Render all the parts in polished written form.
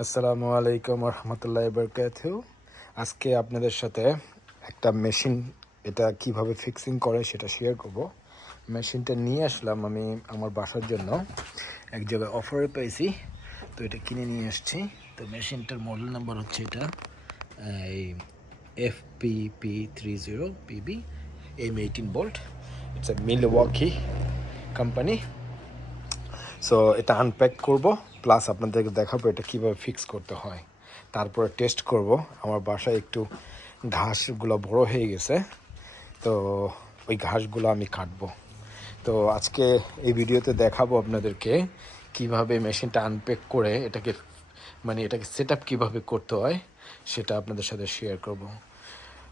আসসালামু আলাইকুম রহমতুল্লাহ বরকাতহু। আজকে আপনাদের সাথে একটা মেশিন এটা কিভাবে ফিক্সিং করে সেটা শেয়ার করব। মেশিনটা নিয়ে আসলাম আমি আমার বাসার জন্য, এক জায়গায় অফারে পেয়েছি, তো এটা কিনে নিয়ে আসছি। তো মেশিনটার মডেল নাম্বার হচ্ছে এটা এই FPP30PB M18 volt. It's a Milwaukee company. So এটা আনপ্যাক করব, প্লাস আপনাদেরকে দেখাবো এটা কীভাবে ফিক্স করতে হয়। তারপরে টেস্ট করব। আমার বাসায় একটু ঘাসগুলো বড় হয়ে গেছে, তো ওই ঘাসগুলো আমি কাটবো। তো আজকে এই ভিডিওতে দেখাবো আপনাদেরকে কিভাবে মেশিনটা আনপ্যাক করে এটাকে সেট আপ কীভাবে করতে হয় সেটা আপনাদের সাথে শেয়ার করব।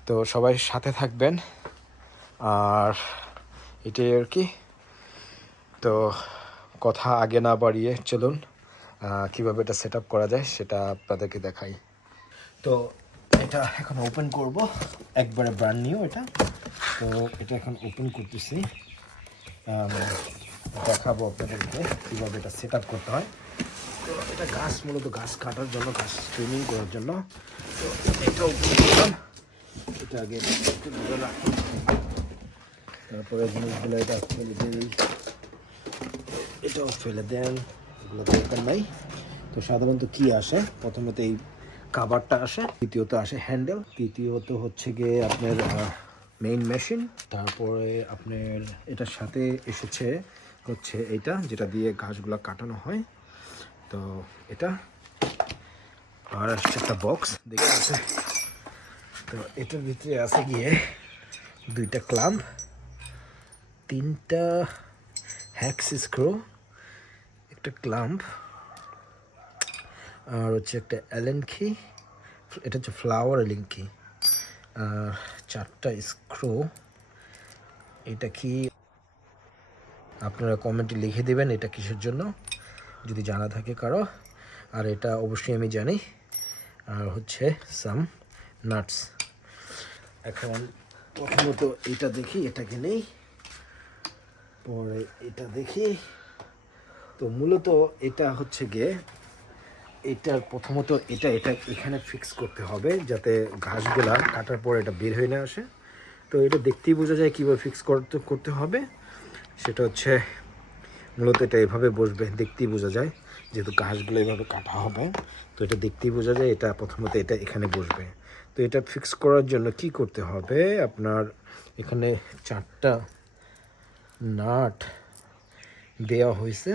তো সবাই সাথে থাকবেন, আর এটাই আর কি। তো কথা আগে না বাড়িয়ে চলুন কীভাবে এটা সেট আপ করা যায় সেটা আপনাদেরকে দেখাই। তো এটা এখন ওপেন করব, একবারে ব্র্যান্ড নিউ এটা। তো এটা এখন ওপেন করতেছি, দেখাবো আপনাদেরকে কীভাবে এটা সেট আপ করতে হয়। তো এটা মূলত গাছ কাটার জন্য, গাছ ট্রিমিং করার জন্য। তো এটা ওপেন করলাম, এটা আগে একটু দূরে রাখি, তারপরে জিনিসগুলো এটা ফেলে দিই, এটাও ফেলে দেন, এগুলো দরকার নাই। তো সাধারণত কি আসে, প্রথমত এই কাভারটা আসে, দ্বিতীয়ত আসে হ্যান্ডেল, তৃতীয়ত হচ্ছে গিয়ে আপনার মেইন মেশিন, তারপরে আপনার এটার সাথে এসেছে হচ্ছে এইটা যেটা দিয়ে ঘাসগুলো কাটানো হয়। তো এটা আর আসছে একটা বক্স দেখে আছে। তো এটার ভিতরে আছে গিয়ে দুইটা ক্লাম্প, তিনটা হ্যাক্স স্ক্রু, একটা ক্লাম্প, আর হচ্ছে একটা অ্যালেন কি, এটা হচ্ছে ফ্লাওয়ার অ্যালেন কি, আর চারটা স্ক্রু। এটা কি আপনারা কমেন্টে লিখে দেবেন এটা কিসের জন্য, যদি জানা থাকে কারো। আর এটা অবশ্যই আমি জানি। আর হচ্ছে সাম নাটস। এখন প্রথমত এটা দেখি, এটাকে নেই, পরে এটা দেখি। তো মূলত এটা হচ্ছে গিয়ে এটার প্রথমত এটা এখানে ফিক্স করতে হবে যাতে ঘাসগুলা কাটার পর এটা বের হয়ে না আসে। তো এটা দেখতেই বোঝা যায় কীভাবে ফিক্স করতে হবে। সেটা হচ্ছে মূলত এটা এভাবে বসবে, দেখতেই বোঝা যায়, যেহেতু ঘাসগুলো এভাবে কাটা হবে। তো এটা দেখতেই বোঝা যায় এটা প্রথমত এটা এখানে বসবে। তো এটা ফিক্স করার জন্য কি করতে হবে, আপনার এখানে চারটা নাট দেওয়া হয়েছে,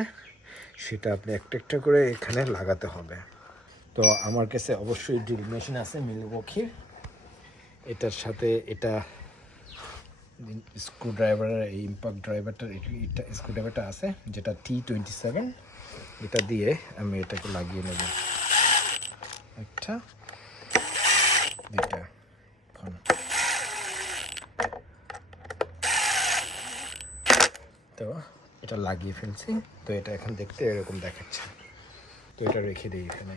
সেটা আপনি একটা একটা করে এখানে লাগাতে হবে। তো আমার কাছে অবশ্যই ড্রিল মেশিন আছে মিলওয়াকির, এটার সাথে এটা স্ক্রু ড্রাইভারের এই ইম্প্যাক্ট ড্রাইভারটার এটা স্ক্রু ড্রাইভারটা আছে যেটা T27, এটা দিয়ে আমি এটাকে লাগিয়ে নেব। একটা, দুইটা, তো এটা লাগিয়ে ফেলছি। তো এটা এখন দেখতে এরকম দেখাচ্ছে। তো এটা রেখে দিই এখানে।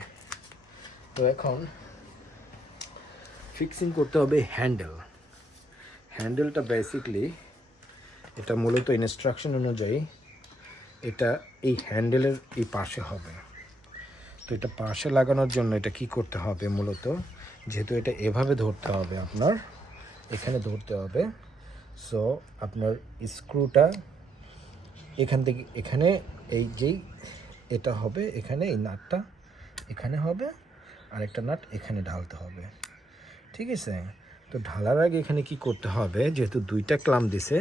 তো এখন ফিক্সিং করতে হবে হ্যান্ডেলটা বেসিকলি এটা মূলত ইনস্ট্রাকশন অনুযায়ী এটা এই হ্যান্ডেলের এই পাশে হবে। তো এটা পাশে লাগানোর জন্য এটা কি করতে হবে, মূলত যেহেতু এটা এভাবে ধরতে হবে, আপনার এখানে ধরতে হবে। সো আপনার স্ক্রুটা এখান থেকে এখানে, এই যেই এটা হবে এখানে, এই নাটটা এখানে হবে, আর একটা নাট এখানে ঢালতে হবে, ঠিক আছে। তো ঢালার আগে এখানে কি করতে হবে, যেহেতু দুইটা ক্লাম্প দিছে,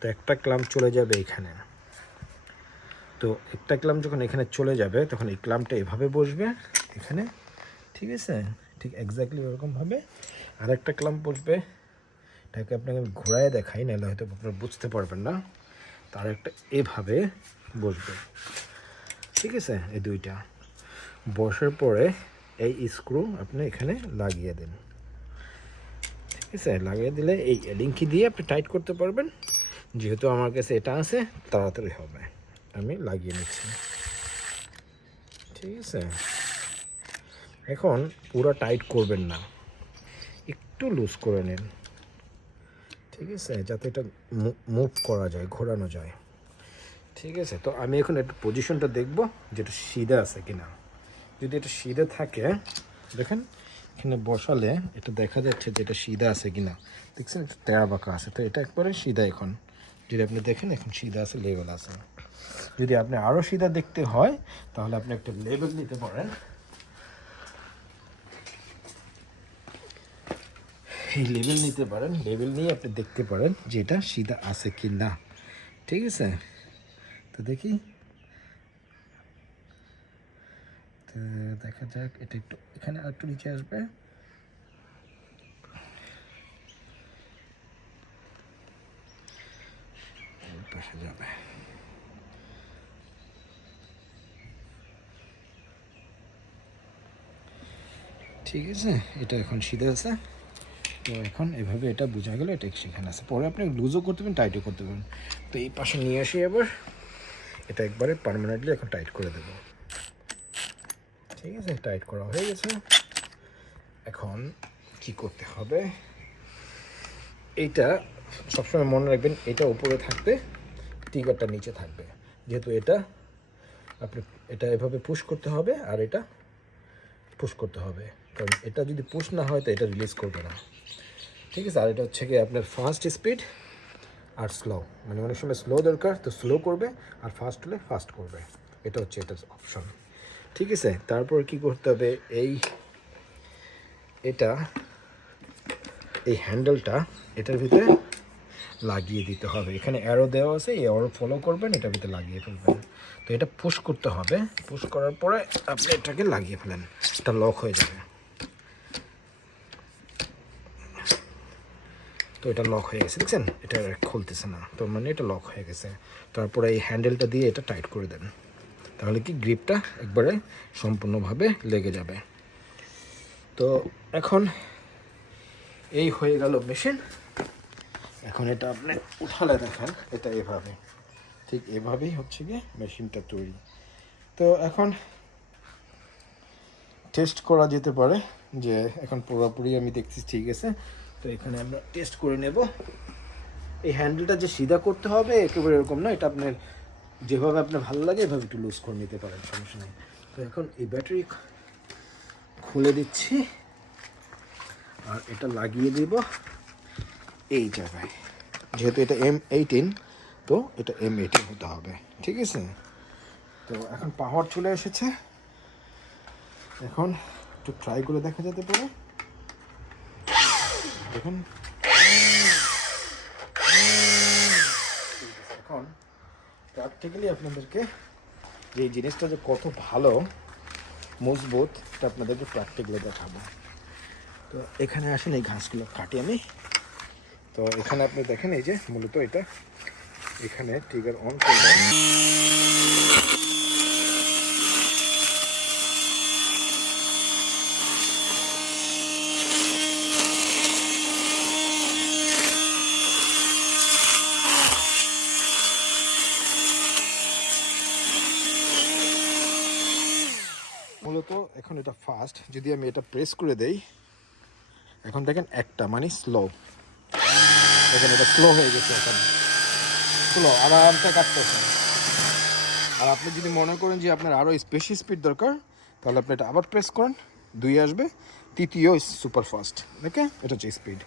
তো একটা ক্লাম্প চলে যাবে এখানে। তো একটা ক্লাম্প যখন এখানে চলে যাবে তখন এই ক্লাম্পটা এভাবে বসবে এখানে, ঠিক আছে, ঠিক এক্স্যাক্টলি ওরকমভাবে। আর একটা ক্লাম্প বসবে, এটাকে আপনাকে আমি ঘোরায় দেখাই, নাহলে হয়তো আপনারা বুঝতে পারবেন না। তার একটা এভাবে বসবে, ঠিক আছে। এই দুইটা বসার পরে এই স্ক্রু আপনি এখানে লাগিয়ে দেন, ঠিক আছে। লাগিয়ে দিলে এই লিঙ্কি দিয়ে আপনি টাইট করতে পারবেন। যেহেতু আমার কাছে এটা আছে, তাড়াতাড়ি হবে। আমি লাগিয়ে নিচ্ছি, ঠিক আছে। এখন পুরো টাইট করবেন না, একটু লুজ করে নিন, ঠিক আছে, যাতে এটা মুভ করা যায়, ঘোরানো যায়, ঠিক আছে। তো আমি এখন একটু পজিশনটা দেখব যেটা সিধা আছে কিনা। যদি এটা সিধে থাকে, দেখেন এখানে বসালে এটা দেখা যাচ্ছে যে এটা সিধা আছে কিনা। দেখছেন একটু তেরা বাঁকা আছে, তো এটা একবারে সিধা। এখন যদি আপনি দেখেন এখন সিধা আছে, লেভেল আছে। যদি আপনি আরও সিধা দেখতে হয় তাহলে আপনি একটা লেভেল নিতে পারেন। এই লেভেল নিতে পারেন, লেভেল নিয়ে আপনি দেখতে পারেন যে এটা সিধা আছে কি না। ঠিক আছে, তো দেখি, তো দেখা যাক। এটা একটু এখানে আর একটু নিচে আসবে। পাশে যাবে। ঠিক আছে, এটা এখন সিধা আছে। তো এখন এভাবে এটা বোঝা গেল এটা সেখানে আছে। পরে আপনি লুজও করতে পারেন, টাইটও করতে পারেন। তো এই পাশে নিয়ে আসি এবার, এটা একবারে পার্মানেন্টলি এখন টাইট করে দেব। ঠিক আছে, টাইট করা হয়ে গেছে। এখন কি করতে হবে, এইটা সবসময় মনে রাখবেন, এটা উপরে থাকবে, ট্রিগারটা নিচে থাকবে। যেহেতু এটা আপনি এটা এভাবে পুশ করতে হবে আর এটা পুশ করতে হবে, কারণ এটা যদি পুশ না হয় তো এটা রিলিজ করবে না। ঠিক আছে, আর এটা হচ্ছে কি আপনার ফাস্ট স্পিড আর স্লো, মানে অনেক সময় স্লো দরকার তো স্লো করবে, আর ফাস্ট হলে ফাস্ট করবে। এটা হচ্ছে এটার অপশন। ঠিক আছে, তারপর কি করতে হবে, এই হ্যান্ডেলটা এটার ভিতরে লাগিয়ে দিতে হবে। এখানে অ্যারো দেওয়া আছে, এই অ্যারো ফলো করবেন, এটার ভিতরে লাগিয়ে ফেলবেন। তো এটা পুশ করতে হবে, পুশ করার পরে আপনি এটাকে লাগিয়ে ফেলেন, এটা লক হয়ে যাবে। তো এটা লক হয়ে গেছে, দেখছেন এটা খুলতেছে না, তো মানে এটা লক হয়ে গেছে। তারপরে এই হ্যান্ডেলটা দিয়ে এটা টাইট করে দেন, তাহলে কি গ্রিপটা একবারে সম্পূর্ণভাবে লেগে যাবে। তো এখন এই হয়ে গেল মেশিন। এখন এটা আপনি উঠালে দেখেন এটা এভাবে, ঠিক এভাবেই হচ্ছে গিয়ে মেশিনটা তৈরি। তো এখন টেস্ট করা যেতে পারে যে এখন পুরোপুরি আমি দেখছি ঠিক আছে। তো এখানে আমরা টেস্ট করে নেব। এই হ্যান্ডেলটা যে সিধা করতে হবে একেবারে এরকম না, এটা আপনার যেভাবে আপনার ভালো লাগে এভাবে একটু লুজ করে নিতে পারেন, সমস্যা নেই। তো এখন এই ব্যাটারি খুলে দিচ্ছি আর এটা লাগিয়ে দেব এই জায়গায়। যেহেতু এটা M18, তো এটা M18 হতে হবে। ঠিক আছে, তো এখন পাওয়ার চলে এসেছে। এখন একটু ট্রাই করে দেখা যেতে পারে, দেখুন। এখন প্র্যাকটিক্যালি আপনাদেরকে যে জিনিসটা যে কত ভালো মজবুত এটা আপনাদেরকে প্র্যাকটিক্যালি দেখাবো। তো এখানে আসেন, এই ঘাসগুলো কাটি আমি। তো এখানে আপনি দেখেন এই যে মূলত এটা এখানে ট্রিগার অন করবেন। মূলত এখন এটা ফাস্ট, যদি আমি এটা প্রেস করে দেই, এখন দেখেন একটা মানে স্লো, দেখেন এটা স্লো হয়ে গেছে, এখন স্লো আরামটা কাটতেছে। আর আপনি যদি মনে করেন যে আপনার আরও বেশি স্পিড দরকার, তাহলে আপনি এটা আবার প্রেস করেন, 2 আসবে, তৃতীয় সুপার ফাস্ট। ওকে, এটা হচ্ছে স্পিড।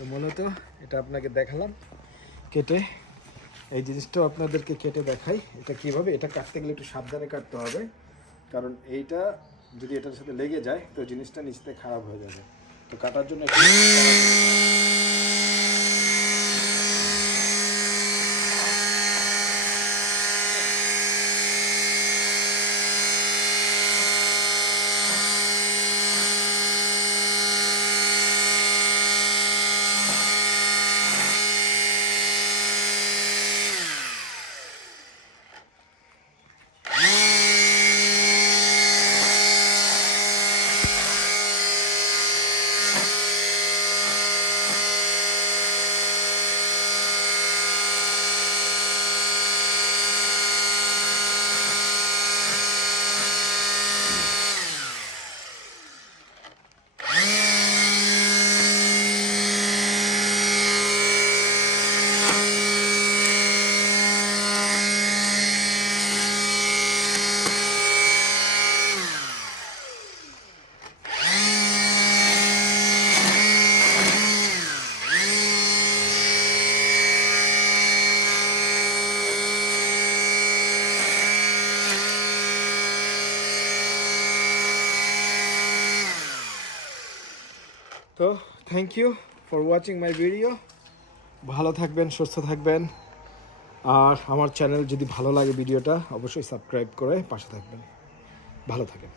তো মূলত এটা আপনাকে দেখালাম কেটে, এই জিনিসটাও আপনাদেরকে কেটে দেখাই এটা কীভাবে। এটা কাটতে গেলে একটু সাবধানে কাটতে হবে, কারণ এইটা যদি এটার সাথে লেগে যায় তো জিনিসটা নিচ থেকে খারাপ হয়ে যাবে। তো কাটার জন্য একটু তো thank you for watching my video. ভালো থাকবেন, সুস্থ থাকবেন, আর আমার চ্যানেল যদি ভালো লাগে ভিডিওটা অবশ্যই সাবস্ক্রাইব করে পাশে থাকবেন। ভালো থাকেন।